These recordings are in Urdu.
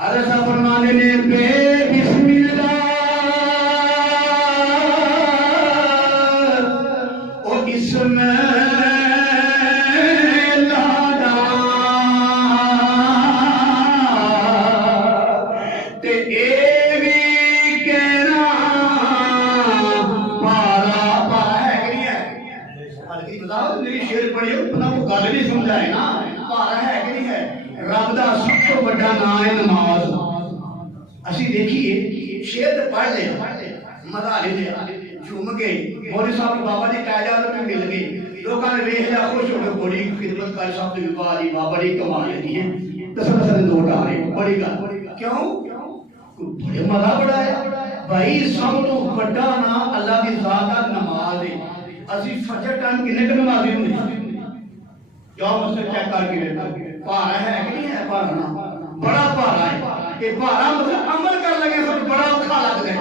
حضرت صاحب فرمانے نے بے بسم اللہ او اسم لادا تے اے بھی کہنا پارا پارا ہے کہ نہیں ہے؟ حالکی بتاؤ میری شعر پڑھی ہو اپنا وہ گل نہیں سمجھائے نا، پارا ہے کہ نہیں ہے؟ رب دا سب تو بڑا نام ہے نماز۔ اسی دیکھیے شعر پڑھ لے مزہ لے لیا جھوم گئے مولوی صاحب بابا دی قائدات میں مل گئے لوگاں نے ویکھ لیا خوش ہو کے بڑی خدمت کر صاحب دی باری بڑی کمال دی ہے تسلسل نوٹ آ رہے بڑی گل کیوں بڑے مزہ بڑا ہے بھائی سب تو بڑا نام اللہ دی ذات دا نماز ہے۔ اسی فجر ٹائم کنے ک نمازی ہوندے جاؤ مسجد چیک کر کے پارا ہے کہ نہیں ہے؟ پارا نا بڑا پارا ہے کہ پارا مطلب عمل کر لگے سب بڑا اوکھا لگ گئے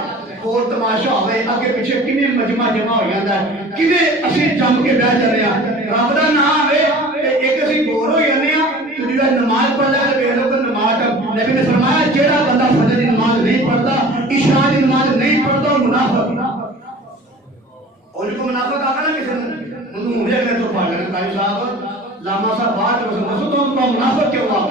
اور تماشا ہوئے اگے پیچھے کنے مجمع جمع ہو جاتا ہے کنے اسی جم کے بیٹھ جانے ہیں رب دا نام ہے ایک اسی بور ہو جانے ہیں تو جڑا نماز پڑھ لے ویکھ لو کہ نماز نبی نے فرمایا جیڑا بندہ فجر دی نماز نہیں پڑھتا عشاء دی نماز نہیں پڑھتا وہ منافق اور کو منافق آکھا نا کسی نے مجھے اگر تو پڑھ لینا قاری صاحب لاما صاحب بات جو مسعود تو منافق کیوں ہوا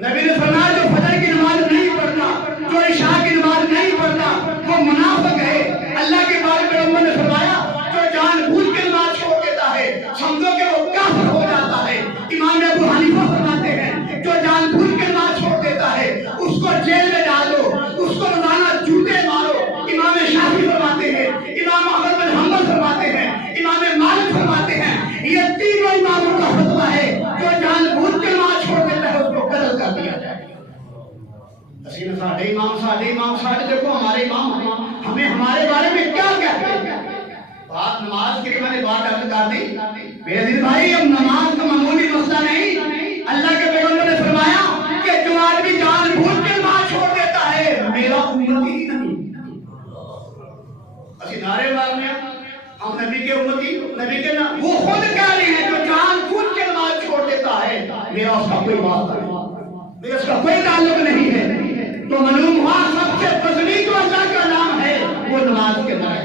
نبی نے فرمایا جو فجر کی نماز نہیں پڑھتا جو عشاء کی نماز نہیں پڑھتا وہ منافق ہے۔ اللہ کے بارے میں پیغمبر نے فرمایا جو جان بوجھ کے نماز چھوڑ دیتا ہے سمجھو کہ وہ کافر ہو جاتا ہے۔ امام ابو حنیفہ فرماتے ہیں جو جان بوجھ کے نماز چھوڑ دیتا ہے اس کو جیل میں ڈالو اس کو روزانہ جوتے مارو۔ امام شافعی فرماتے ہیں امام احمد بن حنبل فرماتے ہیں امام مالک فرماتے ہیں یہ تینوں اماموں کا فتویٰ ہے جو جان بوجھ کے نماز چھوڑ دیتا ہے اس کو قتل کر دیا جائے۔ ساڑھے امام ساڑھے دیکھو ہمارے امام ہمیں ہمارے بارے میں کیا کہتے ہیں بات نماز کے لیے میں نے بات عرض کر دی میرے دل بھائی اب نماز کا معمولی مسئلہ نہیں اللہ کے پیغمبر نے فرمایا کہ جو آدمی جان بوجھ کے نماز چھوڑ دیتا ہے میرا امتی ہی نہیں اسی نعرے مارنے ہم نبی کے امتی نبی کے نام وہ خود کہہ رہے ہیں جو جان بوجھ کے نماز چھوڑ دیتا ہے میرا اس کا کوئی واسطہ نہیں میرا اس کا کوئی تعلق نہیں ہے۔ تو معلوم ہوا سب سے فضلی جو اللہ کا نام ہے وہ نماز کے اندر ہے۔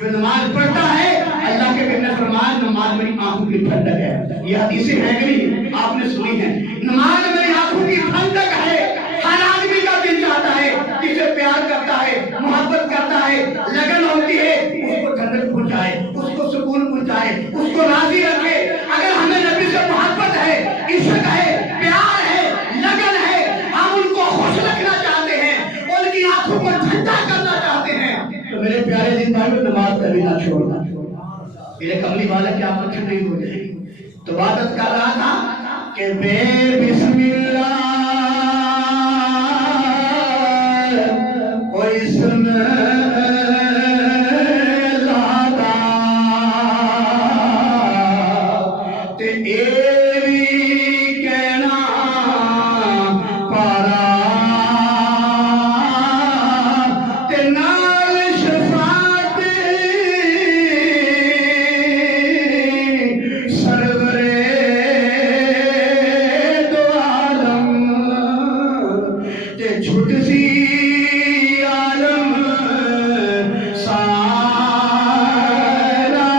جو نماز پڑھتا ہے اللہ کے پیغمبر نے فرمایا نماز میری آنکھوں کی ٹھنڈک ہے۔ یہ حدیثیں ہیں کہ نہیں آپ نے سنی ہیں نماز میری آنکھوں کی ٹھنڈک ہے۔ ہر آدمی کا دل چاہتا ہے جسے پیار کرتا ہے محبت کرتا ہے لگن ہوتی ہے اس کو ٹھنڈک پہنچائے اس کو سکون پہنچائے اس کو راضی رکھے۔ اگر ہمیں نبی سے محبت ہے عشق ہے پیار ہے لگن ہے ہم ان کو خوش رکھنا چاہتے ہیں ان کی آنکھوں کو ٹھنڈا کرنا چاہتے ہیں تو میرے پیارے دین بھائیو نماز کبھی نہ چھوڑنا۔ میرے کملی والا کی آنکھ ٹھنڈی ہو جائے گی تو بات کر رہا تھا کہ بے بسم اللہ و اسم لادا تے اے بھی کہنا پارا تے نال شفاعت سرورے دو عالم تے جھٹ سی عالم سارا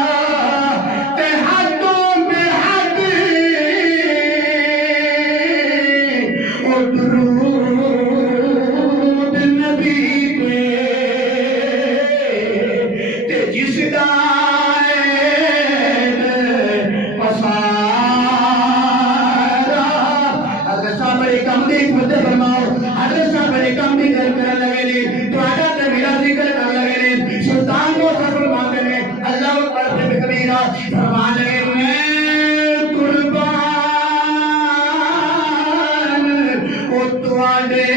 تے حدوں بے حد او درود نبی پہ تے جس دا پسارا حضرت صاحب بڑے کم دی فتح فرماؤ حضرت صاحب بڑے کم دی ذکر کرنے لگے نے تو آجا تے میرا ذکر کرنے لگے نے سلطان کو سفر مانگے نے اللہ اکبر سے کبیرہ فرمان لگے میں قربان او تواڈے